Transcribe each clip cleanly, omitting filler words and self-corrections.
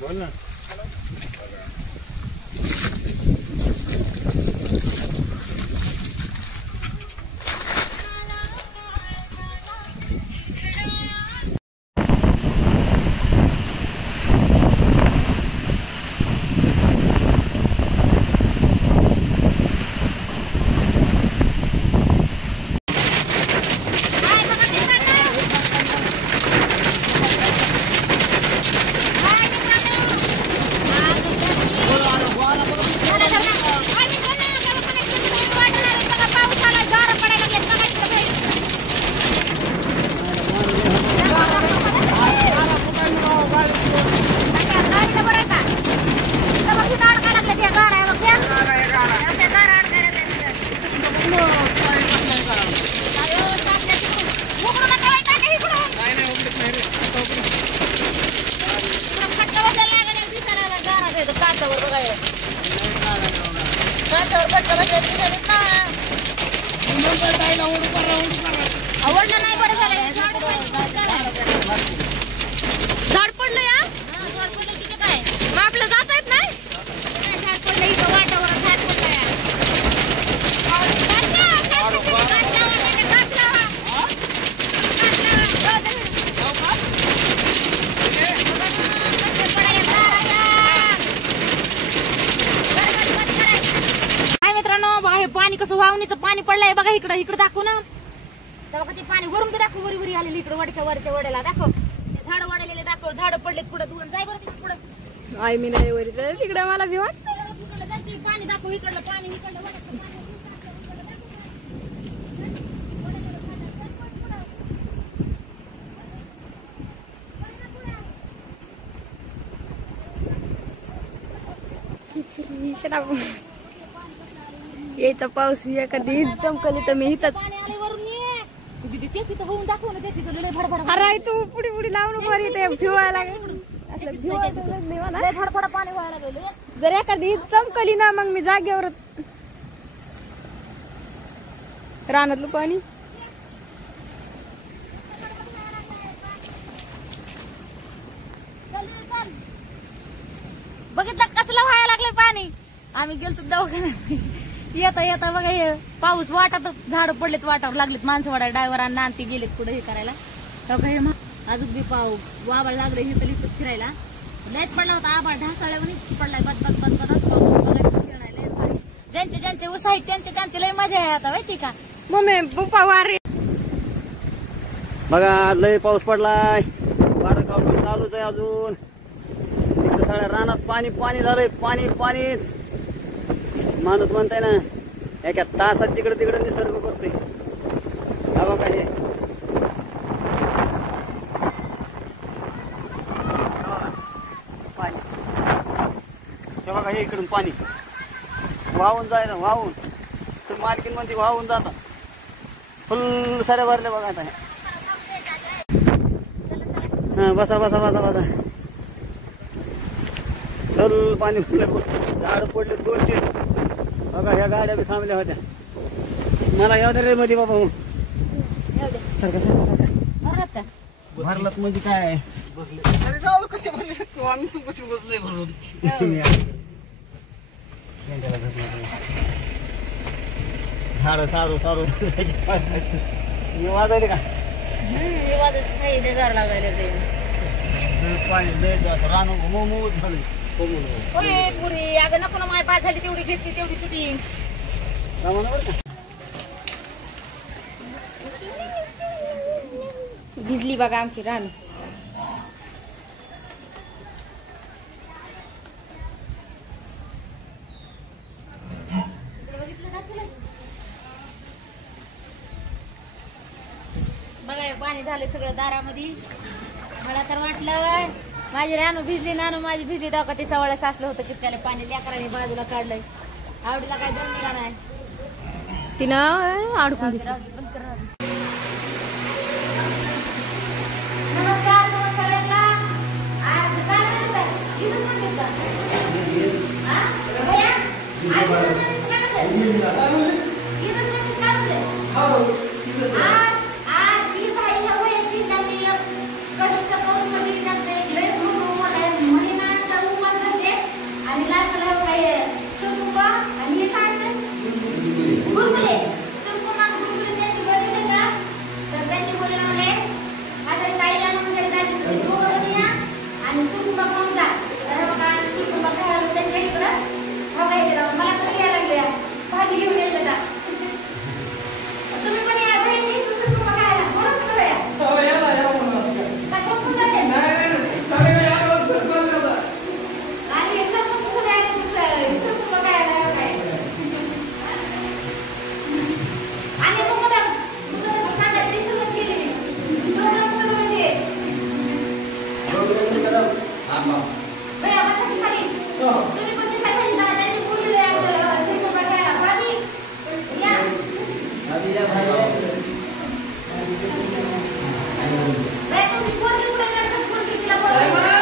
बोल ना. झाड पडलं या झाड पडलं तिथे काय मग आपलं जाता येत नाही झाड पडलं इथं वाटावर झाड पडलं काय मित्रांनो बघा हे पाणी कसं वावणीचं पाणी पडलंय बघा इकडं इकडं दाखवू ना तेव्हा ते पाणी वरून दाखव वरी वरी आलेली इकडे वरच्या वड्याला दाखव झाड वाढलेले दाखव झाड पडलेत पुढे दोन जाय बरं तिकडे पुढे आई मी नाही वरी तिकडे मला भी वाटत पाणी दाखव इकडलं पाणी इकडलं यायचा पाऊस या कधी चमकली तर मी इथंच अरे तू पुढे पुढे लावून वर येते भिवायला जर एखादी चमकली ना मग मी जागेवरच रानातलं पाणी बघितलं कसलं व्हायला लागलंय पाणी आम्ही गेलतो दवाखान्यात येता येता बघा हे पाऊस वाटत झाड पडलेत वाटावर लागलेत माणसं वाटायला ड्रायव्हर आणि नांती गेलेत पुढे हे करायला हे अजून बी वाबाळ लागले हे तर फिरायला लयच पडला होता आबाळ ढासाळ्यावर पडलाय ज्यांचे ज्यांचे ऊस आहेत त्यांचे त्यांचे लय मजा आहे आता माहिती का मम्मी पप्पा वारे बघा लय पाऊस पडलाय वारं खाऊन चालूच आहे अजून तिकडे सगळ्या रानात पाणी पाणी झालंय पाणी पाणीच माणूस म्हणताय ना एका तासात तिकडे तिकडे निसर्ग करतोय हवा काय पाणी हे बघा हे इकडून पाणी वाहून जाय ना वाहून तर मालकीन म्हणते वाहून जाता फुल साऱ्या भरल्या बघा आता हा बसा बसा बसा बसा चल पाणी फुलं झाड पडले 2-3 बघा ह्या गाड्या बी थांबल्या होत्या मला येऊ दे रे मध्ये बाबा सारखा सारखा सारखा भरलात म्हणजे काय कसे भरले आम्ही चुकून बसलोय भरून झाड सारू सारू वाजायले का झाड लागायला पाणी लय रान मऊ झालं पुरी अगं नको ना माय पास झाली तेवढी घेतली तेवढी शूटिंग भिजली बघा आमची रान बघा पाणी झालं सगळं दारामध्ये मला तर वाटलं माझी रानू भिजली नानू माझी भिजली दाखवा ते चवळ्या साचलं होतं कितक्याला पाणी लेकराने बाजूला काढलंय आवडीला काय दोन निघा नाही तिनं अडकून नमस्कार सगळ्यांना आज काय म्हणतात इथं म्हणतात का हां भैया आज इथं म्हणतात काय म्हणतात हो आज ही बाईला वयाची त्यांनी कष्ट करून मध्ये त्यांचे लय महिन्याच्या भैया बसा की खाली तुम्ही कोणती साईड ना त्यांनी बोलले आपल्याला सिनेमा बघायला भाभी या भैया तुम्ही बोलली कुठे जाणार बोलली तिला बोलवा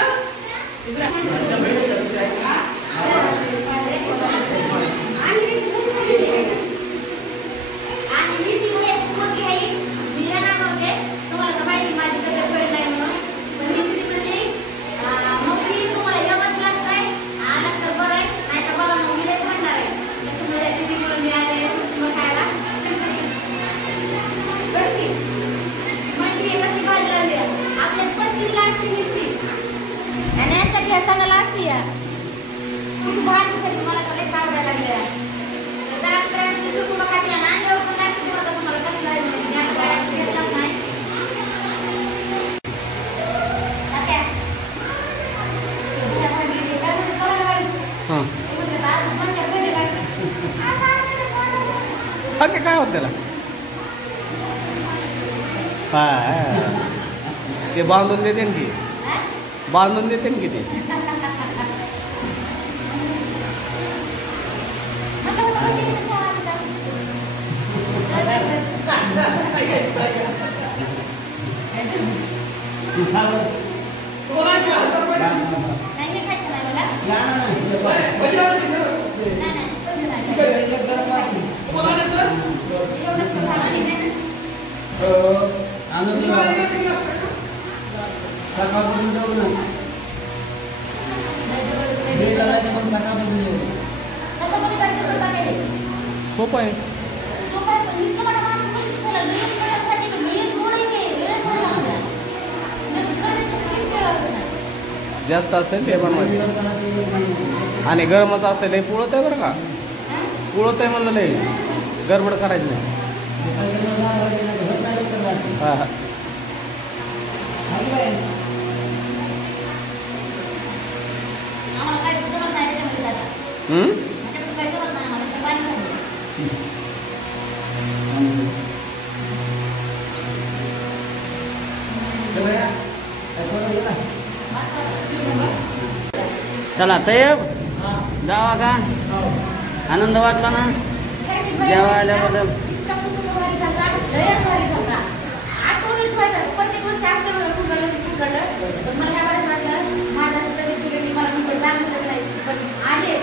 सणाला असते या खूप बाहेर दिसते मला तर लई आवडायला लागले जरा ट्रेन सुरू खाते ना अंगावर पण नाही तुम्हाला तुम्हाला कसं आहे ज्ञान काय घेतलं नाही आता तुझ्या भागी दे काय म्हणजे कळलं गाडी हां म्हणजे आज पण त्या घरी गाडी ओके काय होत त्याला काय ते बांधून देते की बांधून देते की ते सोपं आहे जास्त असते ते बनवायचे आणि गरमच असते लई पुळत आहे बरं का पुळत आहे म्हणलं लई गडबड करायची नाही हां हां चला तयब जावा का आनंद वाटला ना जेव्हा आल्याबद्दल आले